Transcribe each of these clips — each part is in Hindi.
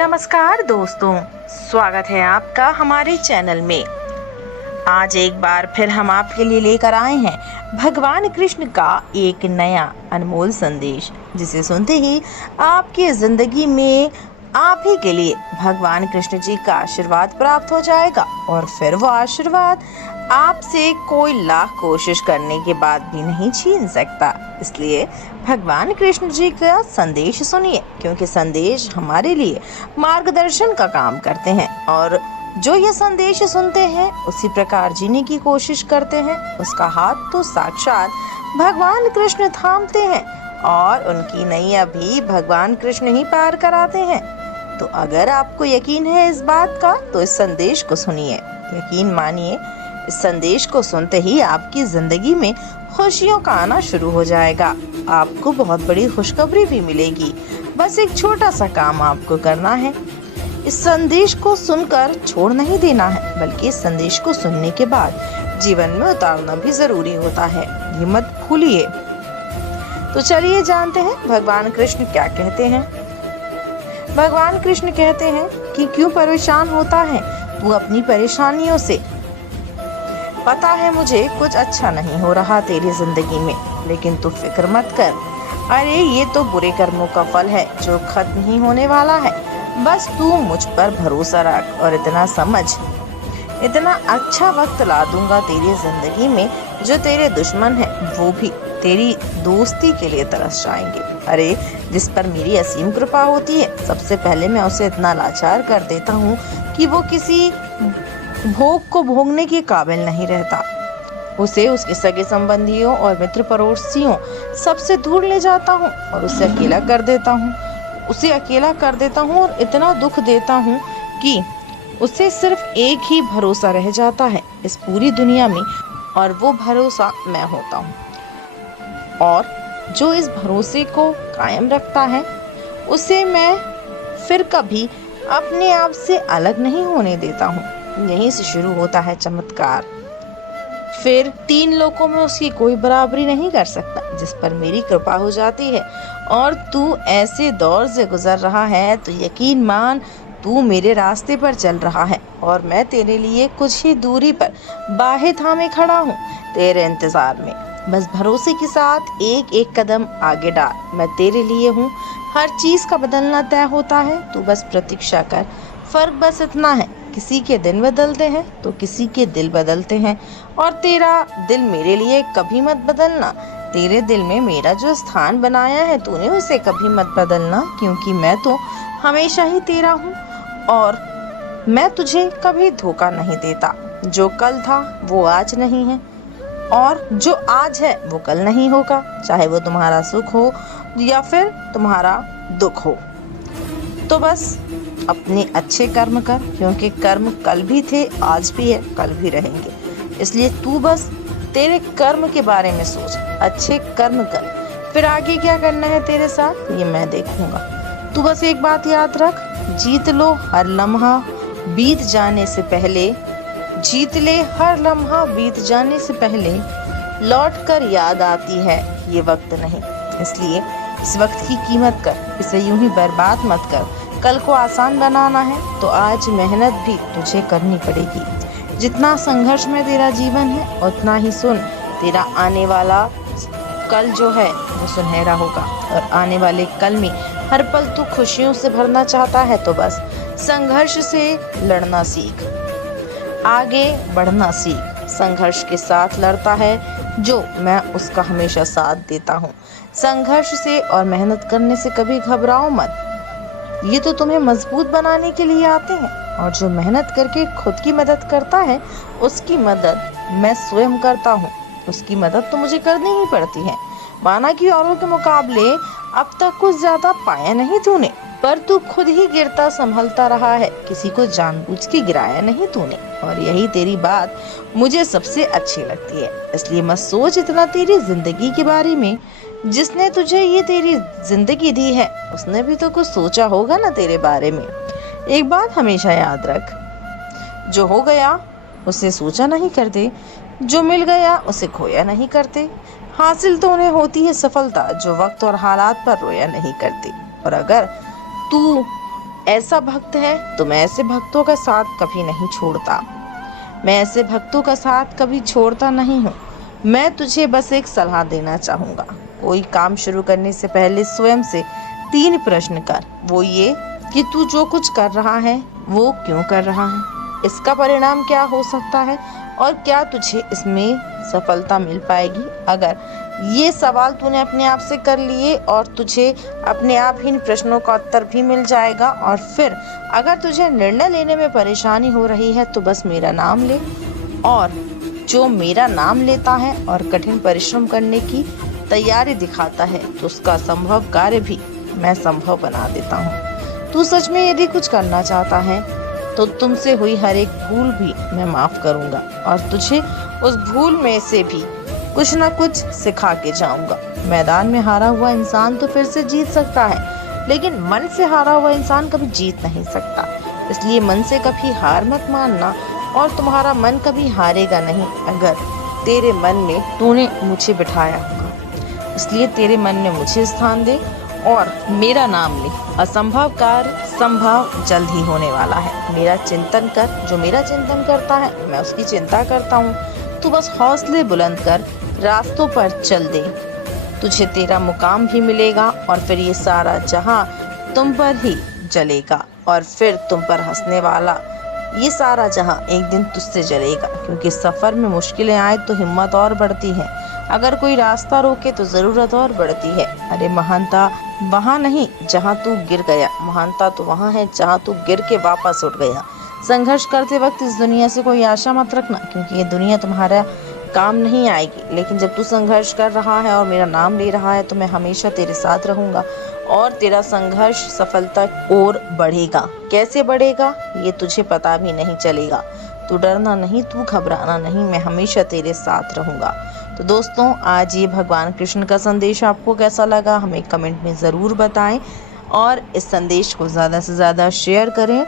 नमस्कार दोस्तों, स्वागत है आपका हमारे चैनल में। आज एक बार फिर हम आपके लिए लेकर आए हैं भगवान कृष्ण का एक नया अनमोल संदेश, जिसे सुनते ही आपकी जिंदगी में आप ही के लिए भगवान कृष्ण जी का आशीर्वाद प्राप्त हो जाएगा और फिर वो आशीर्वाद आपसे कोई लाख कोशिश करने के बाद भी नहीं छीन सकता। इसलिए भगवान कृष्ण जी का संदेश सुनिए, क्योंकि संदेश हमारे लिए मार्गदर्शन का काम करते हैं और जो ये संदेश सुनते हैं उसी प्रकार जीने की कोशिश करते हैं, उसका हाथ तो साक्षात भगवान कृष्ण थामते हैं और उनकी नैया भी भगवान कृष्ण ही पार कराते हैं। तो अगर आपको यकीन है इस बात का, तो इस संदेश को सुनिए। यकीन मानिए, इस संदेश को सुनते ही आपकी जिंदगी में खुशियों का आना शुरू हो जाएगा। आपको बहुत बड़ी खुशखबरी भी मिलेगी। बस एक छोटा सा काम आपको करना है। इस संदेश को सुनकर छोड़ नहीं देना है, बल्कि इस संदेश को सुनने के बाद जीवन में उतारना भी जरूरी होता है। ये मत भूलिए। तो चलिए जानते हैं भगवान कृष्ण क्या कहते हैं। भगवान कृष्ण कहते हैं कि क्यों परेशान होता है तू अपनी परेशानियों से। पता है मुझे कुछ अच्छा नहीं हो रहा तेरी जिंदगी में, लेकिन तू फिक्र मत कर। अरे ये तो बुरे कर्मों का फल है जो खत्म नहीं होने वाला है। बस तू मुझ पर भरोसा रख और इतना समझ, इतना अच्छा वक्त ला दूंगा तेरी जिंदगी में, जो तेरे दुश्मन हैं वो भी तेरी दोस्ती के लिए तरस जाएंगे। अरे जिस पर मेरी असीम कृपा होती है, सबसे पहले मैं उसे इतना लाचार कर देता हूँ कि वो किसी भोग को भोगने के काबिल नहीं रहता। उसे उसके सगे संबंधियों और मित्र पड़ोसियों सबसे दूर ले जाता हूँ और उसे अकेला कर देता हूँ और इतना दुख देता हूँ कि उसे सिर्फ एक ही भरोसा रह जाता है इस पूरी दुनिया में, और वो भरोसा मैं होता हूँ। और जो इस भरोसे को कायम रखता है उसे मैं फिर कभी अपने आप से अलग नहीं होने देता हूँ। यहीं से शुरू होता है चमत्कार। फिर 3 लोकों में उसकी कोई बराबरी नहीं कर सकता, जिस पर मेरी कृपा हो जाती है। और तू ऐसे दौर से गुजर रहा है तो यकीन मान, तू मेरे रास्ते पर चल रहा है और मैं तेरे लिए कुछ ही दूरी पर बाहें थामे खड़ा हूँ तेरे इंतजार में। बस भरोसे के साथ एक एक कदम आगे डाल। मैं तेरे लिए हूँ। हर चीज का बदलना तय होता है, तू बस प्रतीक्षा कर। फर्क बस इतना है, किसी के दिन बदलते हैं तो किसी के दिल बदलते हैं, और तेरा दिल मेरे लिए कभी मत बदलना। तेरे दिल में मेरा जो स्थान बनाया है तूने उसे कभी मत बदलना, क्योंकि मैं तो हमेशा ही तेरा हूँ और मैं तुझे कभी धोखा नहीं देता। जो कल था वो आज नहीं है और जो आज है वो कल नहीं होगा, चाहे वो तुम्हारा सुख हो या फिर तुम्हारा दुख हो। तो बस अपने अच्छे कर्म कर, क्योंकि कर्म कल भी थे, आज भी है, कल भी रहेंगे। इसलिए तू बस तेरे कर्म के बारे में सोच, अच्छे कर्म कर। फिर आगे क्या करना है तेरे साथ ये मैं देखूंगा। तू बस एक बात याद रख, जीत लो हर लम्हा बीत जाने से पहले, जीत ले हर लम्हा बीत जाने से पहले, लौट कर याद आती है ये वक्त नहीं। इसलिए इस वक्त की कीमत कर, इसे यूं ही बर्बाद मत कर। कल को आसान बनाना है तो आज मेहनत भी तुझे करनी पड़ेगी। जितना संघर्ष में तेरा जीवन है उतना ही सुन, तेरा आने वाला कल जो है वो सुनहरा होगा। और आने वाले कल में हर पल तू खुशियों से भरना चाहता है तो बस संघर्ष से लड़ना सीख, आगे बढ़ना सीख। संघर्ष के साथ लड़ता है जो, मैं उसका हमेशा साथ देता हूँ। संघर्ष से और मेहनत करने से कभी घबराओ मत, ये तो तुम्हें मजबूत बनाने के लिए आते हैं। और जो मेहनत करके खुद की मदद करता है उसकी मदद मैं स्वयं करता हूँ। उसकी मदद तो मुझे करनी ही पड़ती है। माना कि औरों के मुकाबले अब तक कुछ ज्यादा पाया नहीं तूने, पर तू खुद ही गिरता संभलता रहा है, किसी को जानबूझ के गिराया नहीं तूने। और यही तेरी बात मुझे सबसे अच्छी लगती है। इसलिए मत सोच इतना तेरी जिंदगी के बारे में। जिसने तुझे ये तेरी जिंदगी दी है उसने भी तो कुछ सोचा होगा ना तेरे बारे में। एक बात हमेशा याद रख, जो हो गया उसे सोचा नहीं करते, जो मिल गया उसे खोया नहीं करते। हासिल तो उन्हें होती है सफलता जो वक्त और हालात पर रोया नहीं करती। और अगर तू ऐसा भक्त है तो मैं ऐसे भक्तों का साथ कभी नहीं छोड़ता। मैं ऐसे भक्तों का साथ कभी छोड़ता नहीं हूँ। मैं तुझे बस एक सलाह देना चाहूँगा। कोई काम शुरू करने से पहले स्वयं से 3 प्रश्न कर। वो ये कि तू जो कुछ कर रहा है वो क्यों कर रहा है, इसका परिणाम क्या हो सकता है और क्या तुझे इसमें सफलता मिल पाएगी। अगर ये सवाल तूने अपने आप से कर लिए और तुझे अपने आप ही इन प्रश्नों का उत्तर भी मिल जाएगा, और फिर अगर तुझे निर्णय लेने में परेशानी हो रही है तो बस मेरा नाम ले, और जो मेरा नाम लेता है और कठिन परिश्रम करने की तैयारी दिखाता है तो उसका संभव कार्य भी मैं संभव बना देता हूँ। तू सच में यदि कुछ करना चाहता है तो तुमसे हुई हर एक भूल भी मैं माफ करूंगा और तुझे उस भूल में से भी कुछ ना कुछ सिखा के जाऊंगा। मैदान में हारा हुआ इंसान तो फिर से जीत सकता है, लेकिन मन से हारा हुआ इंसान कभी जीत नहीं सकता। इसलिए मन से कभी हार मत मानना और तुम्हारा मन कभी हारेगा नहीं अगर तेरे मन में तूने मुझे बिठाया होगा। इसलिए तेरे मन में मुझे स्थान दे और मेरा नाम ले। असंभव कार्य संभव जल्द ही होने वाला है। मेरा चिंतन कर, जो मेरा चिंतन करता है मैं उसकी चिंता करता हूँ। तू बस हौसले बुलंद कर, रास्तों पर चल दे, तुझे तेरा मुकाम भी मिलेगा और फिर ये सारा जहां तुम पर ही जलेगा और फिर तुम पर हंसने वाला ये सारा जहां एक दिन तुझसे जलेगा। क्योंकि सफर में मुश्किलें आए तो हिम्मत और बढ़ती है, अगर कोई रास्ता रोके तो जरूरत और बढ़ती है। अरे महानता वहां नहीं जहां तू गिर गया, महानता तो वहां है जहां तू गिर के वापस उठ गया। संघर्ष करते वक्त इस दुनिया से कोई आशा मत रखना, क्योंकि ये दुनिया तुम्हारा काम नहीं आएगी। लेकिन जब तू संघर्ष कर रहा है और मेरा नाम ले रहा है तो मैं हमेशा तेरे साथ रहूंगा और तेरा संघर्ष सफलता और बढ़ेगा। कैसे बढ़ेगा ये तुझे पता भी नहीं चलेगा। तू डरना नहीं, तू घबराना नहीं, मैं हमेशा तेरे साथ रहूंगा। तो दोस्तों, आज ये भगवान कृष्ण का संदेश आपको कैसा लगा हमें कमेंट में ज़रूर बताएं और इस संदेश को ज़्यादा से ज़्यादा शेयर करें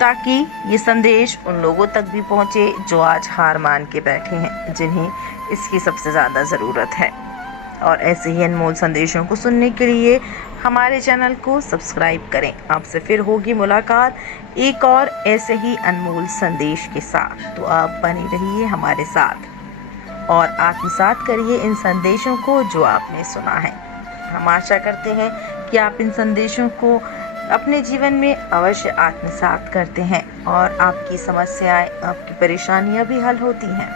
ताकि ये संदेश उन लोगों तक भी पहुंचे जो आज हार मान के बैठे हैं, जिन्हें इसकी सबसे ज़्यादा ज़रूरत है। और ऐसे ही अनमोल संदेशों को सुनने के लिए हमारे चैनल को सब्सक्राइब करें। आपसे फिर होगी मुलाकात एक और ऐसे ही अनमोल संदेश के साथ। तो आप बने रहिए हमारे साथ और आत्मसात करिए इन संदेशों को जो आपने सुना है। हम आशा करते हैं कि आप इन संदेशों को अपने जीवन में अवश्य आत्मसात करते हैं और आपकी समस्याएं, आपकी परेशानियां भी हल होती हैं।